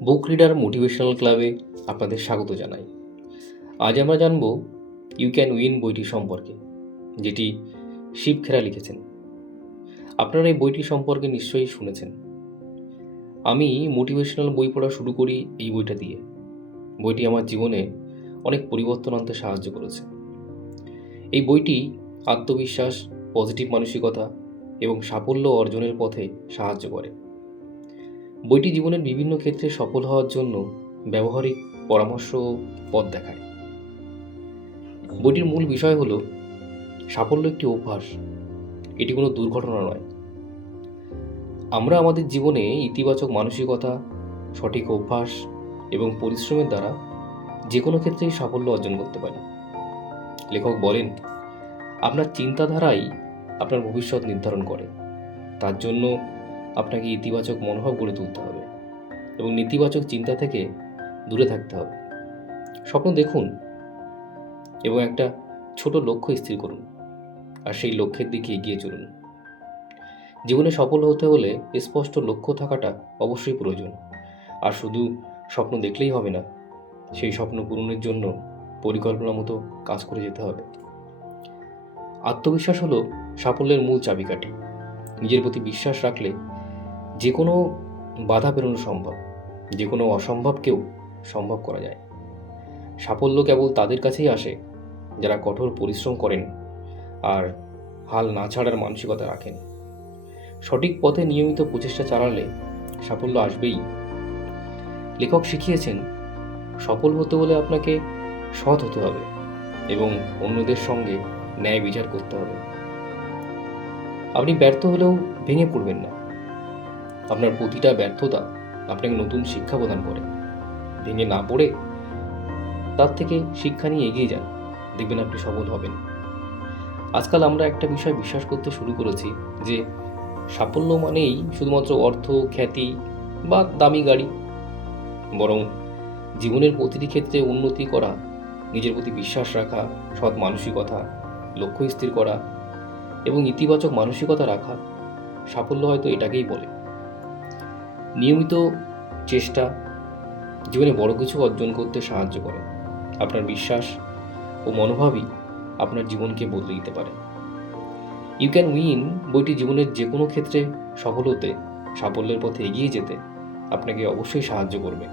বুক reader motivational ক্লাবে আপনাদের স্বাগত জানাই। আজ আমরা জানব ইউ ক্যান উইন বইটি সম্পর্কে, যেটি শিব খেরা লিখেছেন। আপনারা এই বইটি সম্পর্কে নিশ্চয়ই শুনেছেন। আমি মোটিভেশনাল বই পড়া শুরু করি এই বইটা দিয়ে। বইটি আমার জীবনে অনেক পরিবর্তন আনতে সাহায্য করেছে। এই বইটি আত্মবিশ্বাস, পজিটিভ মানসিকতা এবং সাফল্য অর্জনের পথে সাহায্য করে। বইটি জীবনের বিভিন্ন ক্ষেত্রে সফল হওয়ার জন্য ব্যবহারিক পরামর্শ ও পথ দেখায়। বইটির মূল বিষয় হলো সাফল্য একটি অভ্যাস, এটি কোনো দুর্ঘটনা নয়। আমরা আমাদের জীবনে ইতিবাচক মানসিকতা, সঠিক অভ্যাস এবং পরিশ্রমের দ্বারা যে কোনো ক্ষেত্রেই সাফল্য অর্জন করতে পারি। লেখক বলেন, আপনার চিন্তাধারাই আপনার ভবিষ্যৎ নির্ধারণ করে। তার জন্য আপনাকে ইতিবাচক মনোভাব গড়ে তুলতে হবে এবং নেতিবাচক চিন্তা থেকে দূরে থাকতে হবে। স্বপ্ন দেখুন এবং একটা ছোট লক্ষ্য স্থির করুন, আর সেই লক্ষ্যের দিকে এগিয়ে চলুন। জীবনে সফল হতে হলে স্পষ্ট লক্ষ্য থাকাটা অবশ্যই প্রয়োজন। আর শুধু স্বপ্ন দেখলেই হবে না, সেই স্বপ্ন পূরণের জন্য পরিকল্পনা মতো কাজ করে যেতে হবে। আত্মবিশ্বাস হলো সাফল্যের মূল চাবিকাঠি। নিজের প্রতি বিশ্বাস রাখলে যে কোনো বাধা পেরোনো সম্ভব, যে কোনো অসম্ভবকেও সম্ভব করা যায়। সাফল্য কেবল তাদের কাছেই আসে যারা কঠোর পরিশ্রম করেন আর হাল না ছাড়ার মানসিকতা রাখেন। সঠিক পথে নিয়মিত প্রচেষ্টা চালালে সাফল্য আসবেই। লেখক শিখিয়েছেন, সফল হতে হলে আপনাকে সৎ হতে হবে এবং অন্যদের সঙ্গে ন্যায় বিচার করতে হবে। আপনি ব্যর্থ হলেও ভেঙে পড়বেন না। আপনার প্রতিটা ব্যর্থতা আপনাকে নতুন শিক্ষা প্রদান করে। ভেঙে না পড়ে তার থেকে শিক্ষা নিয়ে এগিয়ে যান, দেখবেন আপনি সফল হবেন। আজকাল আমরা একটা বিষয় বিশ্বাস করতে শুরু করেছি যে সাফল্য মানেই শুধুমাত্র অর্থ, খ্যাতি বা দামি গাড়ি। বরং জীবনের প্রতিটি ক্ষেত্রে উন্নতি করা, নিজের প্রতি বিশ্বাস রাখা, সৎ মানসিকতা, লক্ষ্য স্থির করা এবং ইতিবাচক মানসিকতা রাখা, সাফল্য হয়তো এটাকেই বলে। নিয়মিত চেষ্টা জীবনে বড় কিছু অর্জন করতে সাহায্য করে। আপনার বিশ্বাস ও মনোভাবই আপনার জীবনকে বদলে দিতে পারে। ইউ ক্যান উইন বইটি জীবনের যে কোনো ক্ষেত্রে সফল হতে, সাফল্যের পথে এগিয়ে যেতে আপনাকে অবশ্যই সাহায্য করবে।